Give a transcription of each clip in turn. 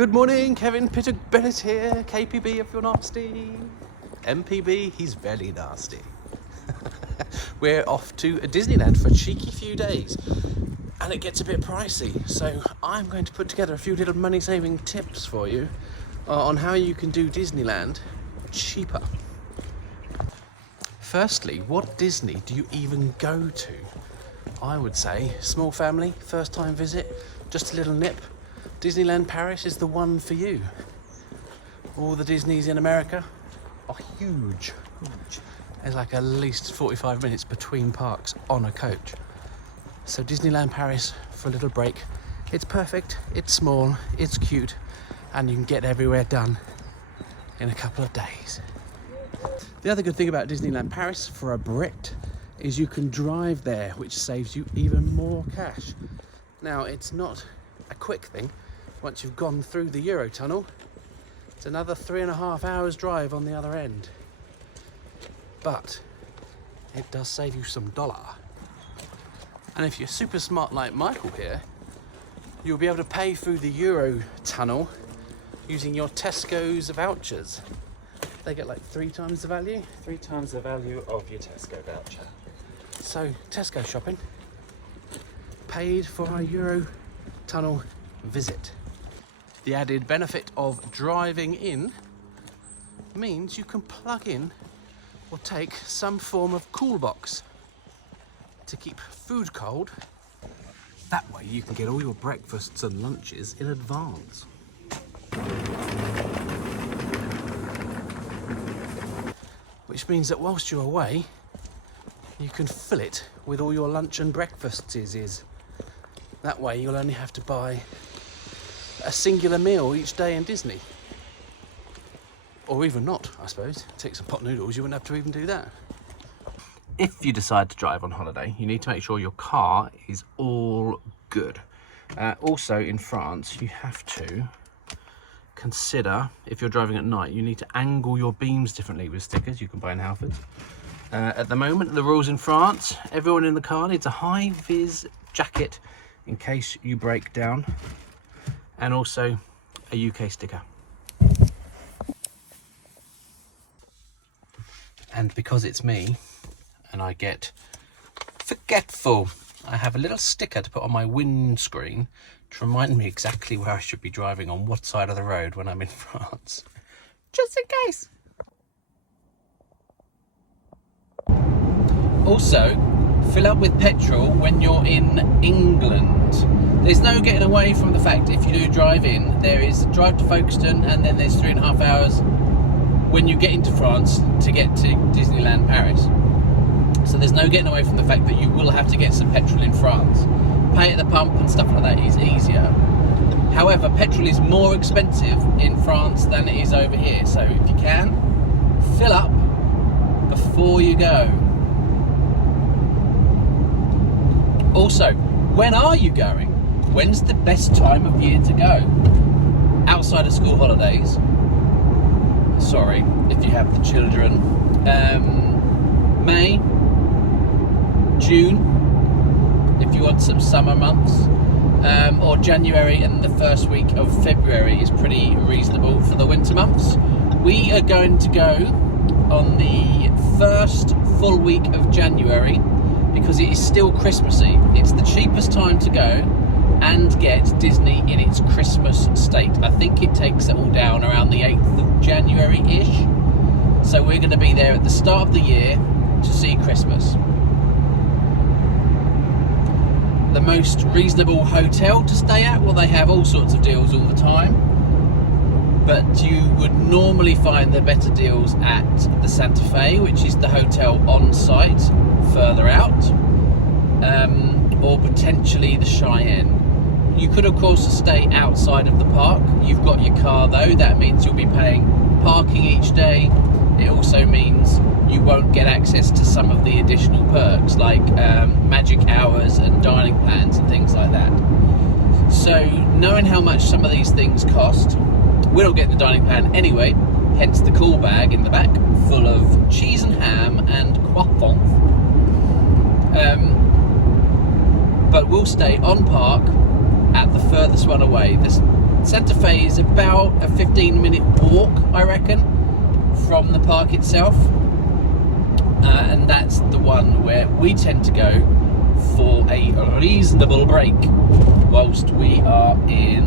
Good morning, Kevin Pitter Bennett here, KPB if you're nasty. MPB, he's very nasty. We're off to Disneyland for a cheeky few days and it gets a bit pricey, so I'm going to put together a few little money-saving tips for you on how you can do Disneyland cheaper. Firstly, what Disney do you even go to? I would say small family, first time visit, just a little nip. Disneyland Paris is the one for you. All the Disneys in America are huge. There's like at least 45 minutes between parks on a coach. So Disneyland Paris for a little break. It's perfect, it's small, it's cute, and you can get everywhere done in a couple of days. The other good thing about Disneyland Paris for a Brit is you can drive there, which saves you even more cash. Now, it's not a quick thing. Once you've gone through the Eurotunnel, it's another 3.5 hours drive on the other end. But it does save you some dollar. And if you're super smart like Michael here, you'll be able to pay through the Eurotunnel using your Tesco's vouchers. They get like 3 times the value? 3 times the value of your Tesco voucher. So Tesco shopping, paid for a Eurotunnel visit. The added benefit of driving in means you can plug in or take some form of cool box to keep food cold. That way you can get all your breakfasts and lunches in advance. Which means that whilst you're away, you can fill it with all your lunch and breakfasts. That way you'll only have to buy a singular meal each day in Disney. Or even not, I suppose. Take some pot noodles, you wouldn't have to even do that. If you decide to drive on holiday, you need to make sure your car is all good. Also in France, you have to consider, if you're driving at night, you need to angle your beams differently with stickers you can buy in Halfords. At the moment, the rules in France, everyone in the car needs a high-vis jacket in case you break down, and also a UK sticker. And because it's me, and I get forgetful, I have a little sticker to put on my windscreen to remind me exactly where I should be driving on what side of the road when I'm in France. Just in case. Also, fill up with petrol when you're in England. There's no getting away from the fact if you do drive in, there is a drive to Folkestone and then there's 3.5 hours when you get into France to get to Disneyland Paris. So there's no getting away from the fact that you will have to get some petrol in France. Pay at the pump and stuff like that is easier. However, petrol is more expensive in France than it is over here. So if you can, fill up before you go. Also, when are you going? When's the best time of year to go? Outside of school holidays. Sorry, if you have the children. May, June, if you want some summer months, or January and the first week of February is pretty reasonable for the winter months. We are going to go on the first full week of January because it is still Christmassy. It's the cheapest time to go and get Disney in its Christmas state. I think it takes it all down around the 8th of January-ish. So we're going to be there at the start of the year to see Christmas. The most reasonable hotel to stay at, well, they have all sorts of deals all the time, but you would normally find the better deals at the Santa Fe, which is the hotel on site further out, or potentially the Cheyenne. You could of course stay outside of the park. You've got your car though, that means you'll be paying parking each day. It also means you won't get access to some of the additional perks like magic hours and dining plans and things like that. So knowing how much some of these things cost, we're not getting the dining plan anyway, hence the cool bag in the back full of cheese and ham and croissants. But we'll stay on park at the furthest one away. There's Santa Fe is about a 15-minute walk, I reckon, from the park itself. And that's the one where we tend to go for a reasonable break whilst we are in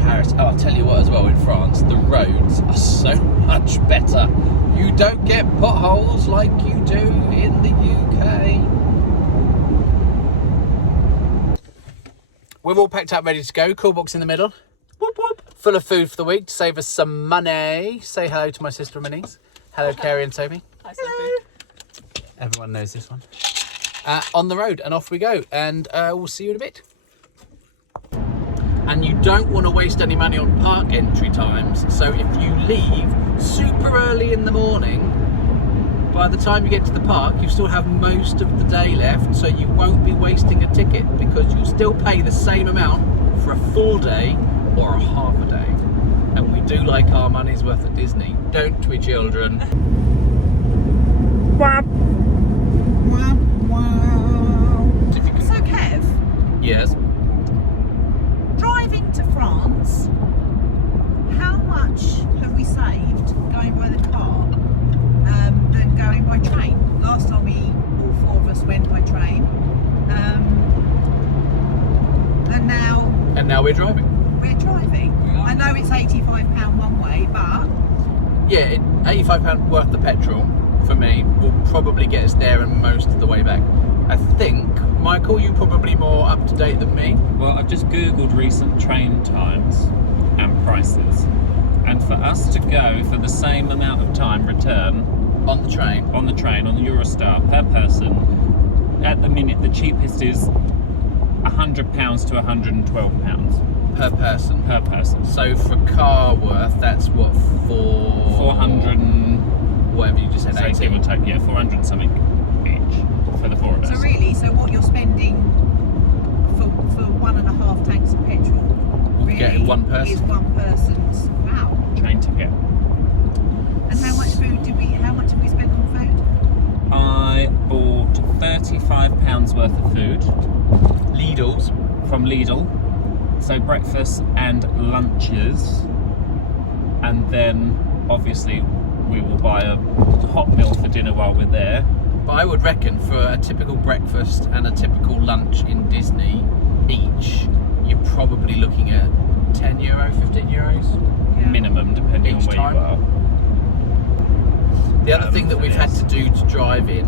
Paris. Oh, I'll tell you what as well, in France, the roads are so much better. You don't get potholes like you do in the UK. We've all packed up, ready to go. Cool box in the middle. Whoop, whoop. Full of food for the week to save us some money. Say hello to my sister and Minnie's. Hello, Carrie and Toby. Hi, Sophie. Everyone knows this one. On the road, and off we go. And we'll see you in a bit. And you don't want to waste any money on park entry times. So if you leave super early in the morning, by the time you get to the park, you still have most of the day left, so you won't be wasting a ticket because you'll still pay the same amount for a full day or a half a day. And we do like our money's worth at Disney, don't we, children? Wow. So Kev, Yes. driving to France, how much have we saved going by the car than going by train? Last time all four of us went by train, and now we're driving. we're driving. I know it's £85 one way, but Yeah, £85 worth of petrol for me will probably get us there and most of the way back. I think, Michael, you're probably more up to date than me. Well, I've just Googled recent train times and prices. And for us to go for the same amount of time return On the train. on the Eurostar per person, at the minute the cheapest is £100 to £112 Per person. per person. So for car worth, that's what, 400 and whatever you just said, say, give 80. or take, yeah, 400 something each for the four of us. so what you're spending for 1.5 tanks of petrol You get in one person. is one person's. Wow. Train ticket. And how much have we spent on food? I bought £35 worth of food Lidl's. from Lidl, so breakfast and lunches, and then obviously we will buy a hot meal for dinner while we're there. But I would reckon for a typical breakfast and a typical lunch in Disney each, you're probably looking at €10, €15. Yeah. Minimum, depending Each on where time. you are. The other thing that we've had to do to drive in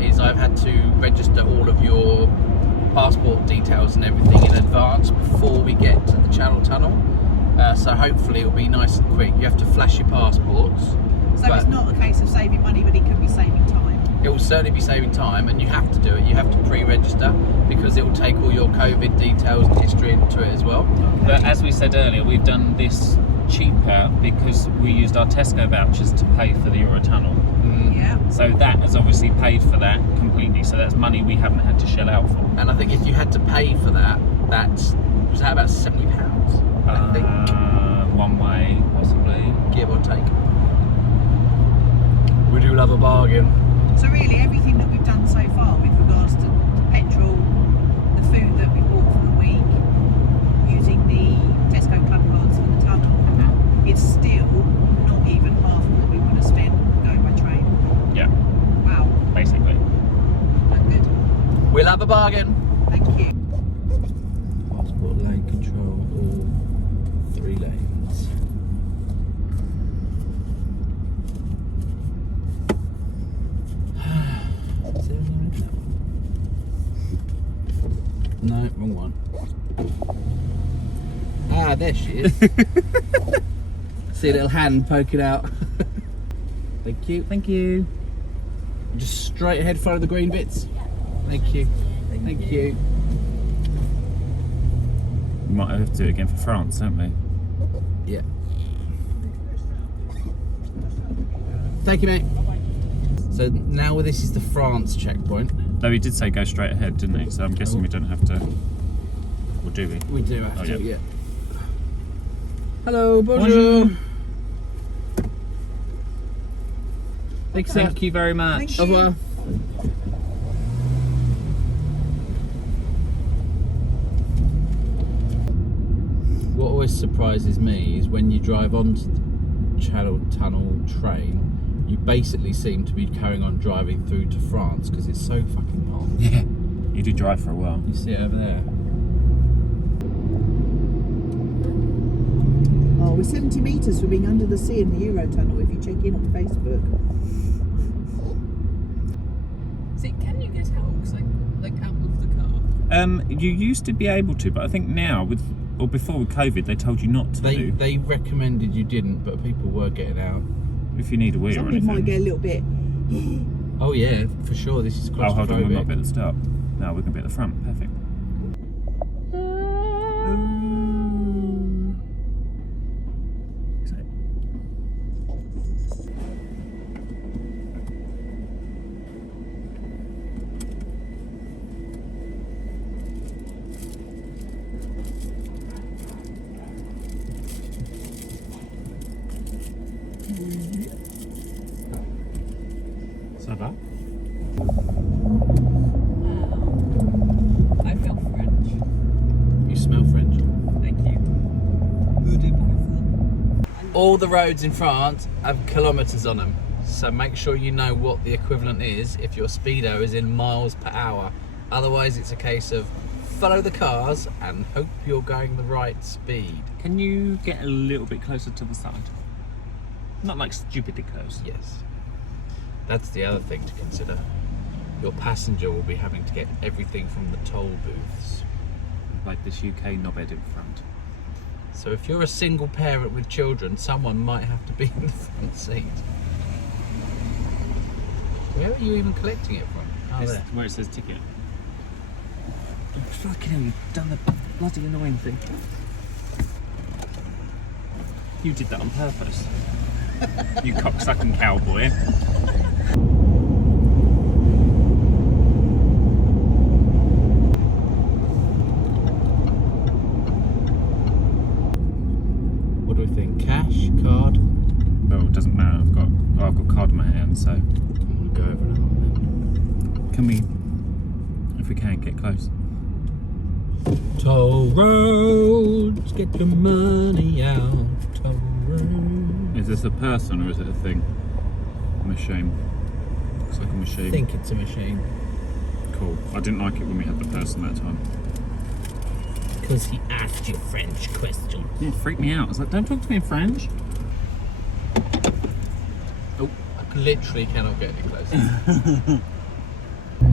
is I've had to register all of your passport details and everything in advance before we get to the Channel Tunnel. So hopefully it'll be nice and quick. You have to flash your passports. So it's not a case of saving money, but it could be saving time. It will certainly be saving time, and you have to do it. You have to pre-register because it will take all your COVID details and history into it as well. But as we said earlier, we've done this cheaper because we used our Tesco vouchers to pay for the Eurotunnel. Yeah. So that has obviously paid for that completely. So that's money we haven't had to shell out for. And I think if you had to pay for that, was that about £70? I think, One way, possibly. give or take. We do love a bargain. So really, everything that we've done so far with regards to petrol, the food that we bought for the week, using the Tesco club cards for the tunnel, it's still not even half of what we would have spent going by train. Yeah, Wow. basically. Good. We love a bargain. Thank you. Passport lane control, all 3 lanes. No, wrong one. Ah, there she is. See a little hand poking out. Thank you. Thank you. Just straight ahead, follow the green bits. Thank you. Thank you. We might have to do it again for France, don't we? Yeah. Thank you, mate. So now this is the France checkpoint. Though he did say go straight ahead, didn't he? So I'm guessing we don't have to. Or do we? We do have Oh, to, yeah. yeah. Hello, bonjour. Thanks, sir. Thank you very much. Thank Au you. revoir. What always always surprises me is when you drive onto the Tunnel train, you basically seem to be carrying on driving through to France because it's so fucking long. Yeah. You do drive for a while. You see it over there. Oh, we're 70 metres from being under the sea in the Eurotunnel if you check in on Facebook. See, can you get out? Like out of the car? You used to be able to, but I think now before with COVID, they told you not to. They recommended you didn't, but people were getting out. If you need a wee or Some anything. people might get a little bit. Oh yeah, for sure. This is claustrophobic. Oh, hold on, we're not at the start. No, we're going to be at the front. Perfect. Ça va? I feel French. You smell French. Thank you. All the roads in France have kilometres on them, so make sure you know what the equivalent is if your speedo is in miles per hour. Otherwise, it's a case of follow the cars and hope you're going the right speed. Can you get a little bit closer to the side? Not like stupidly close. Yes. That's the other thing to consider. Your passenger will be having to get everything from the toll booths. Like this UK knobhead in front. So if you're a single parent with children, someone might have to be in the front seat. Where are you even collecting it from? Oh, This, there. where it says ticket. Fucking hell, you've done the bloody annoying thing. You did that on purpose. You cocksucking cowboy. What do we think? Cash? Card? Well, it doesn't matter. I've got card in my hand, so I'm gonna go over now then. can we, if we can, get close? Toll roads, get your money out. Toll roads. Is this a person or is it a thing? A machine. Looks like a I machine. think it's a machine. Cool. I didn't like it when we had the person that time. Because he asked you French questions. Yeah, it freaked me out. I was like, don't talk to me in French. Oh, I literally cannot get any closer.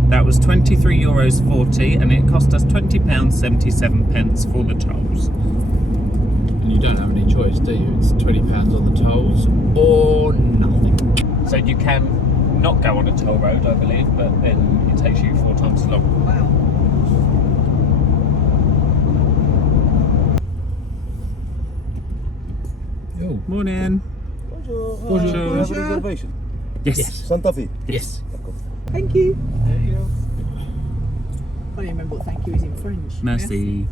That was €23.40 and it cost us £20.77 for the tolls. And you don't have any choice, do you? It's £20 on the tolls or nothing. So you can not go on a toll road, I believe, but then it takes you 4 times as long. Wow. Oh, Morning. Bonjour. Bonjour. Do you have a reservation? Yes. Santa Fe. yes. Thank you. Thank you. I don't even remember what thank you is in French. Merci.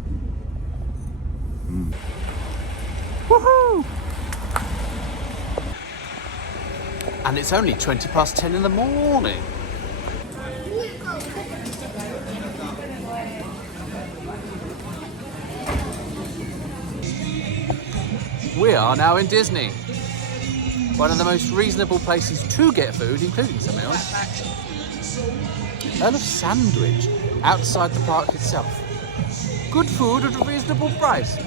And it's only 10:20 in the morning. We are now in Disney. One of the most reasonable places to get food, including some meals. Earl of Sandwich, outside the park itself. Good food at a reasonable price.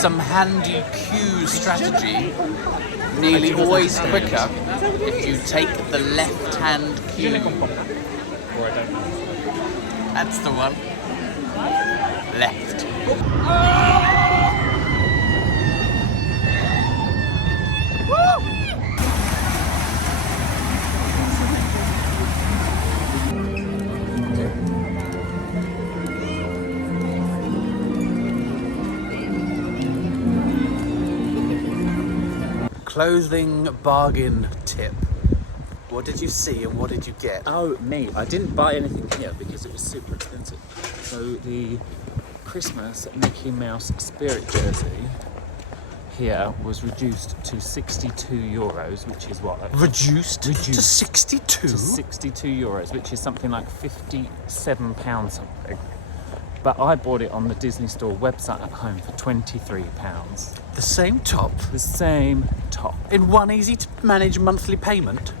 Some handy queue strategy, nearly always quicker if you take the left-hand queue. That's the one. Left. Clothing bargain tip. What did you see and what did you get? Oh, me. I didn't buy anything here because it was super expensive. So the Christmas Mickey Mouse Spirit jersey here was reduced to €62, which is what? Reduced to 62? To €62, which is something like £57 something. But I bought it on the Disney Store website at home for £23. The same top? The same top. In one easy to manage monthly payment?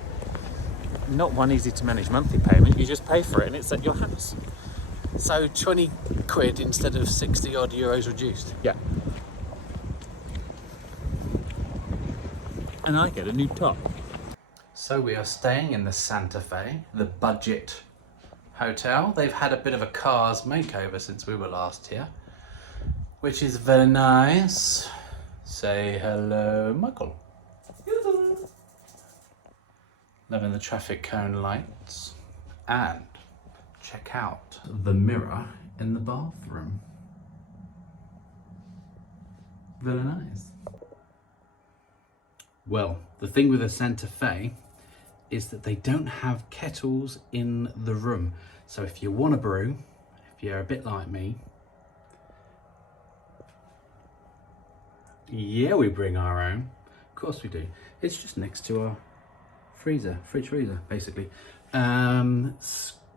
Not one easy to manage monthly payment, you just pay for it and it's at your house. So 20 quid instead of 60 odd euros reduced? Yeah. And I get a new top. So we are staying in the Santa Fe, the budget hotel. They've had a bit of a cars makeover since we were last here, which is very nice. Say hello, Michael. Loving the traffic cone lights. And check out the mirror in the bathroom. Very nice. Well, the thing with the Santa Fe is that they don't have kettles in the room. So if you want a brew, if you're a bit like me, yeah, we bring our own. Of course we do. It's just next to our fridge freezer, basically.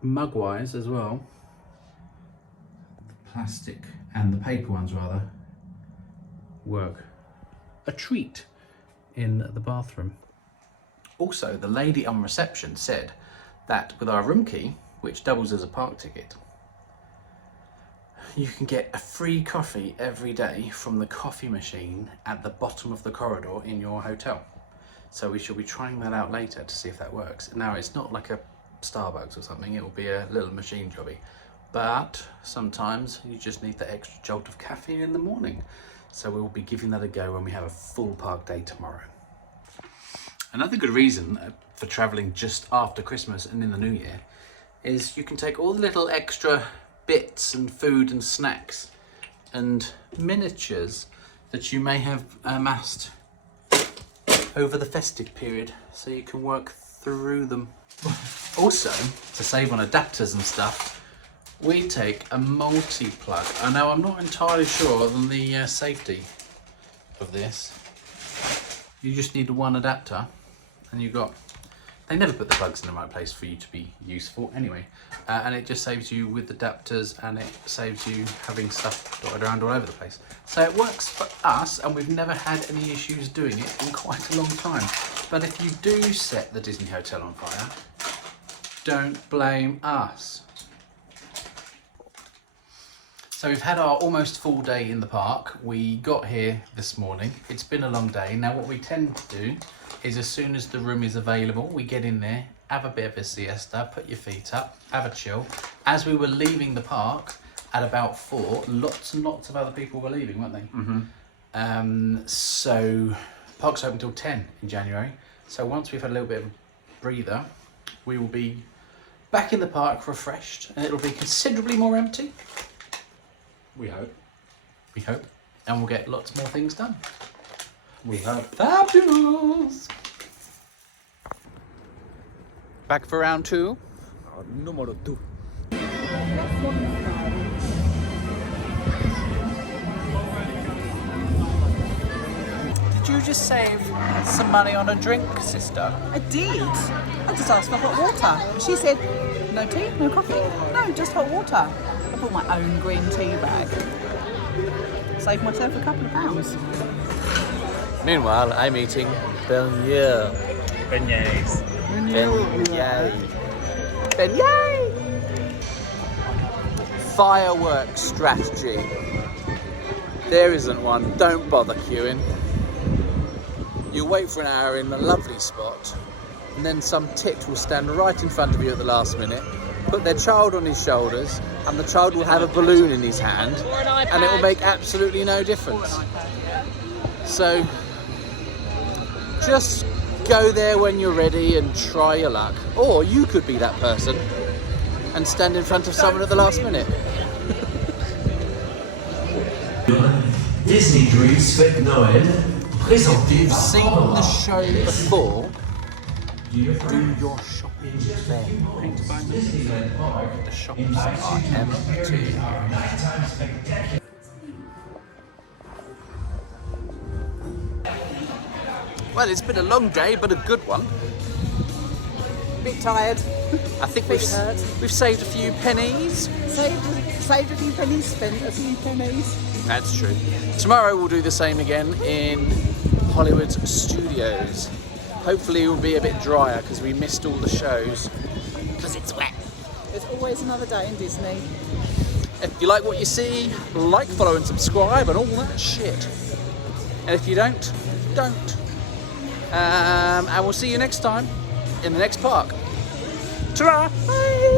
Mug-wise as well, the plastic and the paper ones rather work a treat in the bathroom. Also, the lady on reception said that with our room key, which doubles as a park ticket, you can get a free coffee every day from the coffee machine at the bottom of the corridor in your hotel. So we shall be trying that out later to see if that works. Now, it's not like a Starbucks or something, it will be a little machine jobby, but sometimes you just need the extra jolt of caffeine in the morning. So we will be giving that a go when we have a full park day tomorrow. Another good reason for travelling just after Christmas and in the New Year is you can take all the little extra bits and food and snacks and miniatures that you may have amassed over the festive period, so you can work through them. Also, to save on adapters and stuff, we take a multi-plug. I know I'm not entirely sure on the safety of this. You just need one adapter and you've got, they never put the plugs in the right place for you to be useful anyway. And it just saves you with adapters and it saves you having stuff dotted around all over the place. So it works for us and we've never had any issues doing it in quite a long time. But if you do set the Disney Hotel on fire, don't blame us. So we've had our almost full day in the park. We got here this morning. It's been a long day. Now what we tend to do is as soon as the room is available, we get in there, have a bit of a siesta, put your feet up, have a chill. As we were leaving the park at about 4, lots and lots of other people were leaving, weren't they? Mm-hmm. So park's open till 10 in January. So once we've had a little bit of a breather, we will be back in the park refreshed and it'll be considerably more empty. We hope. We hope. And we'll get lots more things done. We hope. Fabulous! Back for round 2. Numero 2. Did you just save some money on a drink, sister? I did. I just asked for hot water. She said, no tea, no coffee, no, just hot water. I bought my own green tea bag. Saved myself a couple of pounds. Meanwhile, I'm eating beignet. Beignets. Beignet! Fireworks strategy. There isn't one. Don't bother queuing. You wait for an hour in a lovely spot, and then some tit will stand right in front of you at the last minute, put their child on his shoulders, and the child will have a balloon in his hand, and it will make absolutely no difference. So, just go there when you're ready and try your luck. Or you could be that person and stand in front of someone at the last minute. Disney Dreams Fête Noël, présenté You've par seen Barbara. the show before. Do your shopping Paint by them. The shops are empty. Well, it's been a long day, but a good one. Bit tired. I think Feet hurt. we've saved a few pennies. Saved a few pennies, spent a few pennies. That's true. Tomorrow we'll do the same again in Hollywood Studios. Hopefully it will be a bit drier because we missed all the shows because it's wet. There's always another day in Disney. If you like what you see, like, follow and subscribe and all that shit. And if you don't, don't. And we'll see you next time in the next park. Ta-ra! Bye!